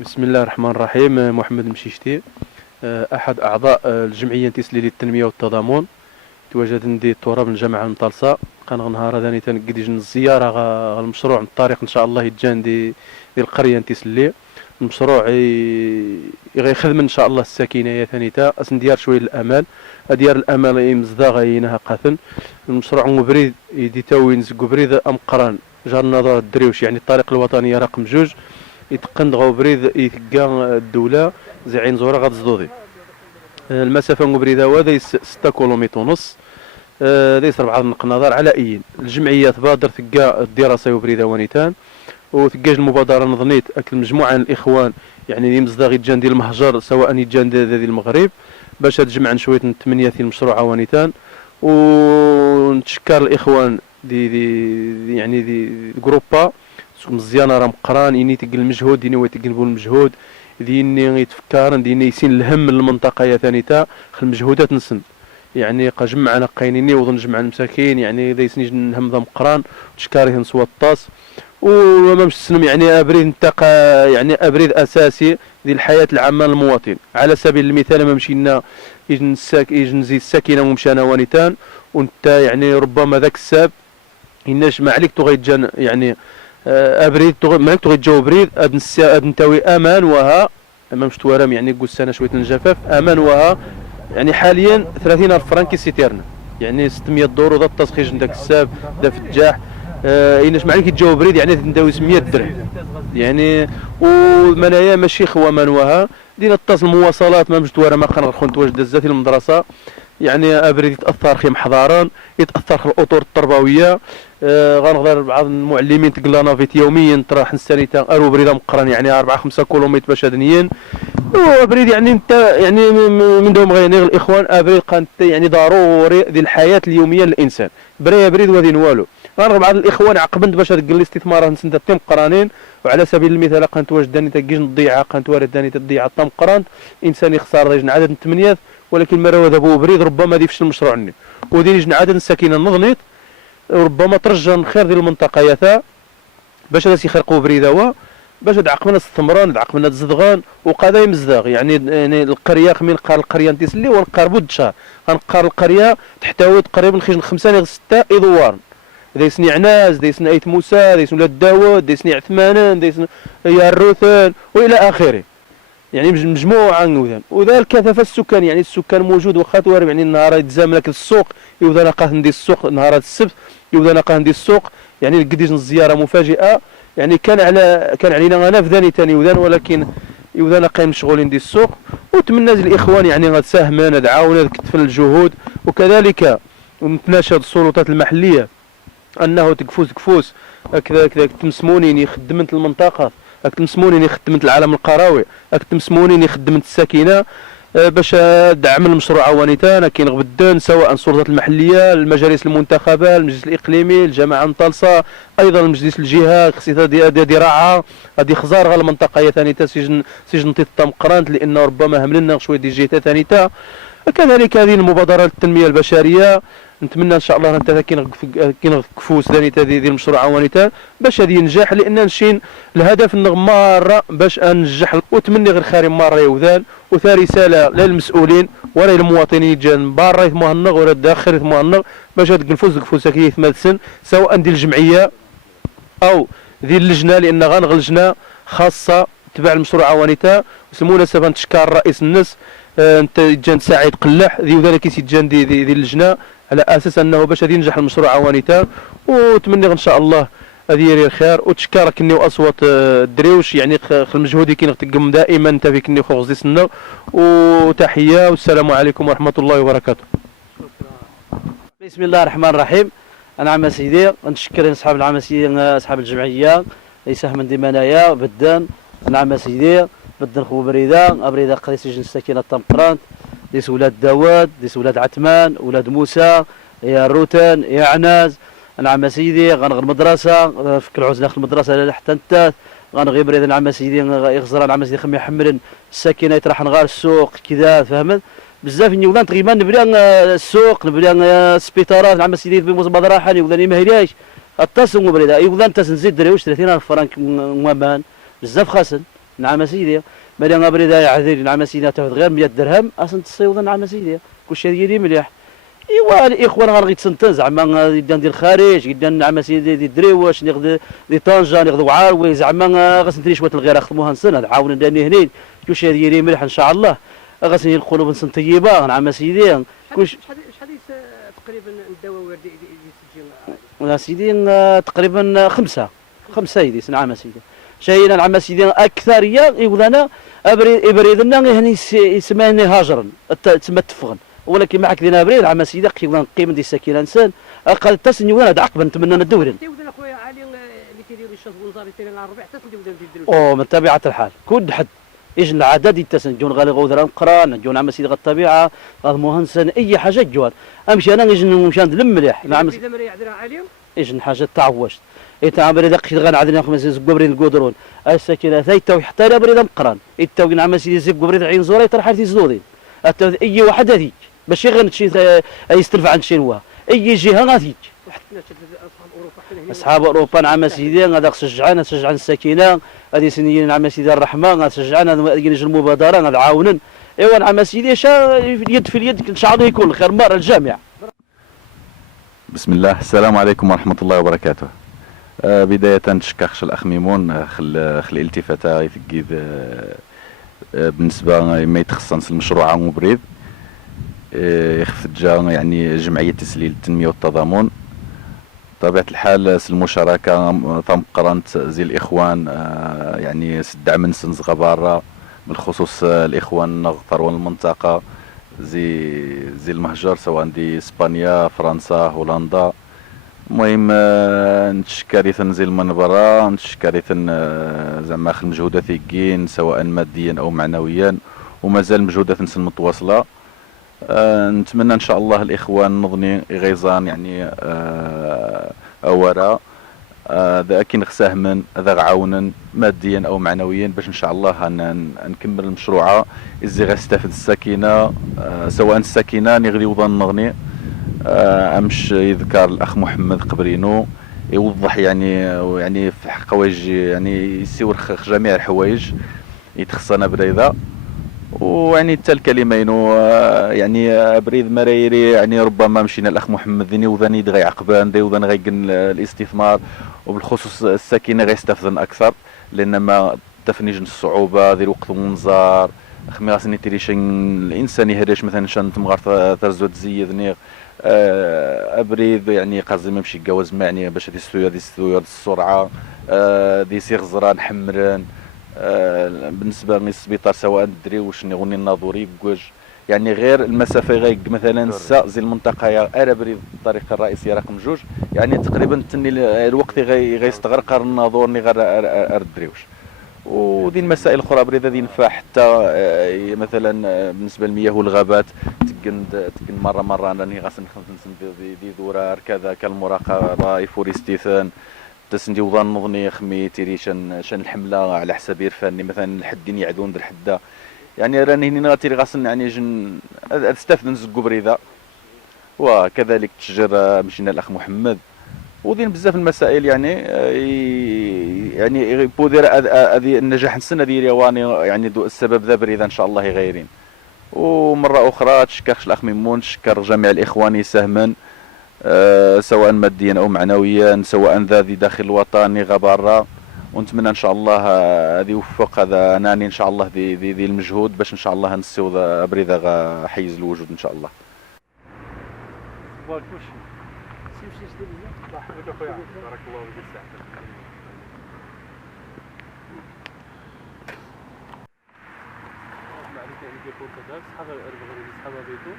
بسم الله الرحمن الرحيم. محمد المشيشتي، أحد أعضاء الجمعية التسليلية للتنمية والتضامن. تواجد ندي التراب من الجامعة المطالسة. كان نهار ثاني تنقدي الزيارة المشروع من الطريق إن شاء الله يتجان دي القرية التسليلية. المشروع يخدم إن شاء الله السكينة يا ثانيتا أسن ديار شوية الأمال ديار الأمال يمزداغ ينها قاثن. المشروع مبريد يدي تاوي نزقو بريد أم قران جار النظر الدريوش، يعني الطريق الوطنية رقم 2 يتقندغوا بريد يتقا الدولة زعين زورا غاد زدودي. المسافة مبريدة هذا 6 كيلومتر ونص. دايس 4 نقناطر على ايين. الجمعية تبادر تلقى الدراسة وبريدة ونيتان وتلقاش المبادرة نظنيت اكل مجموعة من الاخوان، يعني اللي مصداغ يتجان ديال المهجر سواء يتجان ديال المغرب باش تجمع شوية من 8 في المشروع ونيتان. ونتشكر الاخوان دي يعني دي الجروبا مزيانه راه مقران اني تقل المجهود اني ويتقلبوا المجهود ديني يتفكرن ديني يسين الهم المنطقه يا ثانيتا المجهودات نسن، يعني قا جمعنا قاينيني وظن جمع المساكين يعني اذا يسني نهم ذا مقران تشكاره نسوا الطاس وما مش سنم يعني ابريد نتاق يعني ابريد اساسي ديال الحياه العامه للمواطن. على سبيل المثال ما مشينا يجنزي الساكنه ومشانا ونيتان وانت يعني ربما ذاك الساب إناش ما عليك تغيجان يعني ابريد مالك تغيجاو بريد ادنتاوي امان وها ما مش توارم يعني قول سنه شويه الجفاف امان وها يعني حاليا 30,000 فرنك سيتيرنا يعني 600 دور وذا التصخيج نداك الساب دا فجاح. إناش ما عليك تجاو بريد يعني تنداوي 100 درهم يعني. ومنايا ماشي خوا منوها دينا الطاس المواصلات ما مش توارم ما خنخون واش دزات المدرسه يعني ابريد يتاثر خيم حضارا يتاثر في الاطر التربويه. غنغدر بعض المعلمين تقلانا فيت يوميا تراح نستانيتا ارو بريده مقرن يعني 4 5 كيلومتر باش هدنيين وابريد يعني انت يعني من دوم غير الاخوان ابريد قانت يعني ضروري ديال الحياه اليوميه للانسان بريد وذين والو. غنغ بعض الاخوان عقبنت باش تقل الاستثمارات نسنت تم قرانين وعلى سبيل المثال قانت واش داني تكيش الضيعه قانت وارد داني تضيع تم قران انسان يخسر ديجن عدد 8 ولكن مرة ذهبوا بريد ربما دي فشل المشروع ني ودي يجن عدد السكينه نظنيت ربما ترجى خير ديال المنطقه ياتا باش الناس يخرقوا بريدوا باش تعقمنا الثمران تعقمنا الزدغان وقضايا مزداغ يعني القريه من قار القريه نتيسلي ونقار بود شهر غنقار القريه تحتوي تقريبا 5 6 ادوار ذا يسني عناز ذا يسني ايت موسى ذا يسني ولاد داوود ذا يسني عثمانان ذا يسني الروثان والى اخره يعني مجموعه نوذان وذا الكثافه السكان يعني السكان موجود واخا توارب يعني النهار يتزام لك السوق يوذا نقاه ندي السوق نهار السبت يوذا نقاه ندي السوق يعني قديش الزياره مفاجئه يعني كان علينا انا في ذاني ثاني وذان ولكن يوذا نقاه مشغولين دي السوق وتمنى الاخوان يعني غتساهمنا تعاونا كتفن الجهود وكذلك نتناشد السلطات المحليه انه تكفوس هكذا تمسمونين خدمت المنطقه تمسمونين خدمت العالم القروي تمسمونين خدمت الساكنه باش دعم المشروع عوانيتان كاين غبدان سواء السلطات المحليه المجالس المنتخبه المجلس الاقليمي الجامعه نطالسه ايضا المجلس الجهه خصيصا دي راعه هذه خزار غا المنطقه ثانيتا سجن تيطام قرانت لانه ربما هملنا شويه دي جهه ثانيتا. كذلك هذه المبادره للتنميه البشريه نتمنى ان شاء الله انت كاين كفوس ثاني ديال المشروع عوانيتان باش هذه ينجح لان نشين الهدف مره باش ننجح وتمني غير خاري مره يوذان وثا رساله للمسؤولين ولا للمواطنين جان برا مهنغ ولا داخل مهنغ باش هذاك الكفوس كي يتمثل سواء ديال الجمعيه او ديال اللجنه لان غنغ لجنه خاصه تبع المشروع عوانيتان بالمناسبه نتشكر رئيس الناس انت جان سعيد قلاح ذي وذلك جان دي اللجنه على اساس انه باش غادي ينجح المشروع عوانيتان وتمني ان شاء الله هذه يري الخير وتشكرك اني واصوات الدريوش يعني المجهود كاين تقم دائما انت فيك اني خو غزي سنه وتحيه والسلام عليكم ورحمه الله وبركاته. بسم الله الرحمن الرحيم. انا عم سيدي نشكر اصحاب العام سيدي اصحاب الجمعيه يساهمون دي منايا بدان انا عم سيدي بدن خو بريده قريس سجن السكينه تمقرانت ديس ولاد داوود ديس ولاد عثمان ولاد موسى يا الروتان يا عناز نعم سيدي غنغ المدرسه في كل عوز داخل المدرسه حتى انت غنغي بريد نعم سيدي يخزر نعم سيدي خمي يحمل السكينه يطرح نغار السوق كذا فهمت بزاف نيولان تقريبا نبدا السوق نبدا السبيطارات نعم سيدي في مصباح راحه يولان ما هياش التصم بريده يولان تسنزيد دريوش 30,000 فرنك ممان بزاف خاسن نعم سيدي. ملي ابريد عذير نعم سيدي تاخذ غير 100 درهم اصلا تصيوض نعم سيدي كلشي هذه مليح. ايوا الاخوان غير غيتسنتن زعما يدان ديال الخارج يدان نعم سيدي دي دريواش ناخذ دي طنجه ناخذ وعاروي زعما غاسنتري شويه الغير خدموها نسن عاون داني هنين كلشي هذه مليح ان شاء الله غاسني القلوب نسن طيبه نعم سيدي كلشي. شحال تقريبا الدواوير اللي يا سيدي تقريبا خمسة يدي نعم سيدي شاينا نعم سيدي أكثرية يقولنا إبريدنا هني يسمعني هاجرا تسمى تفغن ولكن معك دينا بريد نعم سيدي قيمة قيمة دي السكينة إنسان قال تسني وانا عقبا نتمنى ندورين. تيودنا خويا علي اللي كيديروا الشاط ونزاري تيرين الربيع حتى تيودنا أو من طبيعة الحال كل حد يجن العدد يتسن جون غالي غوذر قران جون نعم سيدي الطبيعة غاد مهنسن أي حاجة جوان أمشي أنا يجن مشان دلم مليح نعم سيدي. إذا مري عندنا عليهم يجن حاجة تعوشت يتعامل إذا قيد غان عدنا خمس قبرين القدرون السكينة ثيتا حتى لا بريد مقران يتو نعم سيدي زيب قبرين عين زوري ترحل تزدودين أي واحد هذيك باش غير شي يستلف عند شنوا أي جهة غاديك. أصحاب أوروبا نعم سيدي غادا شجعنا السكينة هذه سنين نعم سيدي الرحمة غادا شجعنا نجي المبادرة غادا عاونن إيوا نعم سيدي يد في اليد إن شاء الله يكون خير مرة الجامع. بسم الله السلام عليكم ورحمة الله وبركاته. بداية نشكرش الأخ ميمون خل الالتفاتة يثقيد بالنسبة ما يتخصص المشروع مبريد يخفض جا يعني جمعية تسليل التنمية والتضامن. بطبيعة الحال المشاركة ثم قرنت زي الإخوان يعني دعم سنزغة برا بالخصوص الإخوان نغطر والمنطقة زي المهجر سواء دي إسبانيا فرنسا هولندا. المهم نتشكر زي من برا نتشكر زعما المجهودات يكين سواء ماديا او معنويا ومازال مجهودات نسن متواصله. نتمنى ان شاء الله الاخوان نظني غيزان يعني اولا ذا كاين سهما ذا عونا ماديا او معنويا باش ان شاء الله نكمل المشروع ازي غيستافد السكينه سواء السكينه نغدي وظن نغني امش يذكر الاخ محمد قبرينو يوضح يعني في حوايج يعني يسيور جميع الحوايج يتخصنا بريده ويعني حتى الكلمين يعني بريد مرايري يعني ربما مشينا الاخ محمد ذني وذني دغي عقبان دي وذن غيقن الاستثمار وبالخصوص السكينه غيستفزن اكثر لان ما تفنيج الصعوبه ذي الوقت منظار خمي غاسني تريشن الانسان يهرش مثلا شان تمغار ترزود زيد نيغ ابريد يعني قصدي ما مشي جواز يعني باش هذه السرعه دي سي غزران حمران بالنسبه للسبيطار سواء الدري واش نغني الناظوري كوج يعني غير المسافه غير مثلا سا زي المنطقه يا اربريد الطريق الرئيسيه رقم 2 يعني تقريبا تني الوقت غيستغرق الناظور غير الدريوش. ودي المسائل الاخرى بريده دي ينفع حتى مثلا بالنسبه للمياه والغابات تكن مره راني غاسن دي دورار كذا كالمراقبه يفوريستيثان تسندي وظن نظني خمي تيري شن الحمله على حساب يرفاني مثلا الحدين يعدون بالحده يعني راني هنا تيري غاسن يعني جن استفدن زكو بريده وكذلك تشجر مشينا الاخ محمد ودين بزاف المسائل يعني بودير هذه النجاح السنه ديال يواني يعني السبب ذا بريده ان شاء الله غيرين. ومره اخرى تشكرش الاخ ميمون تشكر جميع الاخوان يساهمن سواء ماديا او معنويا سواء ذا داخل الوطن غا برا ونتمنى ان شاء الله هذه يوفق هذا ناني ان شاء الله ذي المجهود باش ان شاء الله نسيو بريده غا حيز الوجود ان شاء الله. بارك الله فيك الساعه. معرفة يعني كيكون كذا صحاب الأربعة صحاب بيتو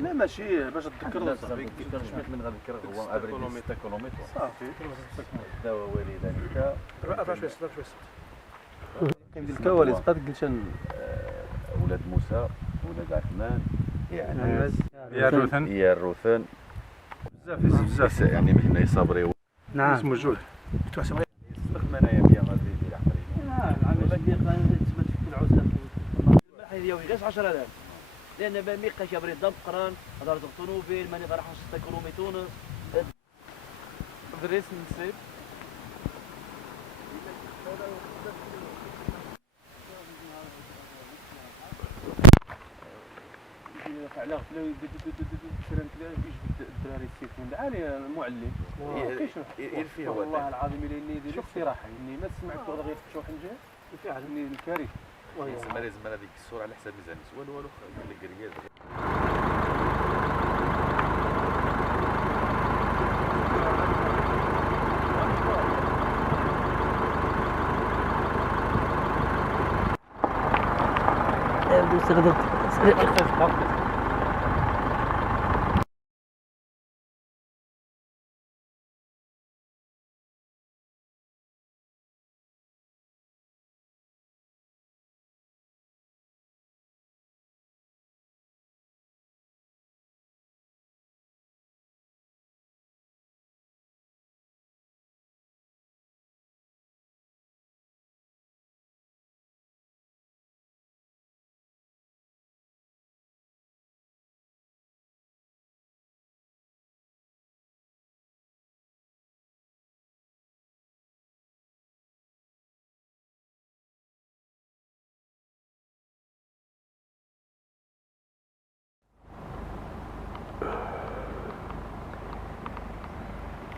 لا ماشي باش تذكر صافي كيفاش من غنذكر هو ابريد 6 كيلومتر صافي داوا والدانك 24 26 ديال الكواليس بقات قلت ولاد موسى ولاد عثمان يعني يا الروثن بزاف يعني من هنا يصبري نعم اسمه جود استخدم انايا بيا غادي يدير عقلي العام اللي تسمى في العزله المرحله ديالي غير 10000 لان ما ميقاش يا بريد قران هضر طونوبيل ماني غير 6 كيلومتر تونس دريس نسيب على غفله كثيرا كذا يجبد الدراري السيفون عالي المعلم يرفيه والله العظيم الا اني يدير استراحه اني ما سمعت غير يفتحوا حنجه فعلا اني الكارثه زعما لازم هذيك الصوره على حساب ميزان والو خلي كريال استخدمت